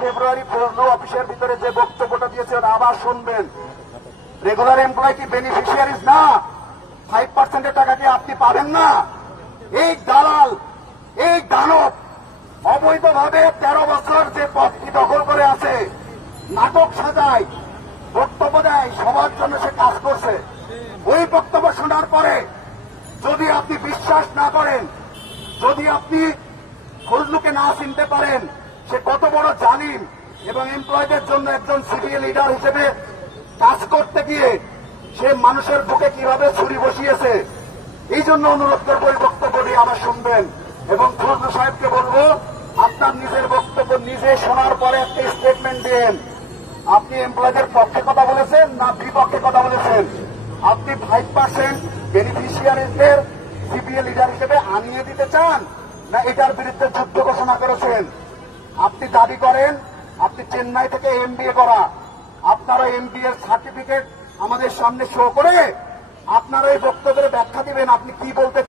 ফেব্রুয়ারি ফজলু অফিসের ভিতরে যে বক্তব্যটা দিয়েছেন, আবার শুনবেন। রেগুলার এমপ্লয় কি বেনিফিশিয়ারিজ না? ফাইভ পার্সেন্টের টাকা কি আপনি পাবেন না? এই দালাল, এই দানব অবৈধভাবে তেরো বছর যে পদটি দখল করে আছে, নাটক সাজায়, বক্তব্য দেয়, সবার জন্য সে কাজ করছে। ওই বক্তব্য শোনার পরে যদি আপনি বিশ্বাস না করেন, যদি আপনি ফজলুকে না চিনতে পারেন সে কত বড় জালিম এবং এমপ্লয়ীদের জন্য একজন সিভিল লিডার হিসেবে কাজ করতে গিয়ে সে মানুষের বুকে কীভাবে ছুরি বসিয়েছে, এই জন্য অনুরোধ করব এই বক্তব্যটি আমার শুনবেন। এবং ফজলু সাহেবকে বলব, আপনার নিজের বক্তব্য নিজে শোনার পরে একটা স্টেটমেন্ট দিন আপনি এমপ্লয়ীদের পক্ষে কথা বলেছেন না বিপক্ষে কথা বলেছেন? আপনি ফাইভ পার্সেন্ট বেনিফিশিয়ারিদের সিপিএ লিডার হিসেবে আনিয়ে দিতে চান, না এটার বিরুদ্ধে যুদ্ধ ঘোষণা করেছেন? আপনি দাবি করেন, আপনি চেন্নাই থেকে এমবিএ করা। আপনারা এম এমবিএ সার্টিফিকেট আমাদের সামনে শো করে আপনারা এই বক্তব্যের ব্যাখ্যা দিবেন, আপনি কি বলতে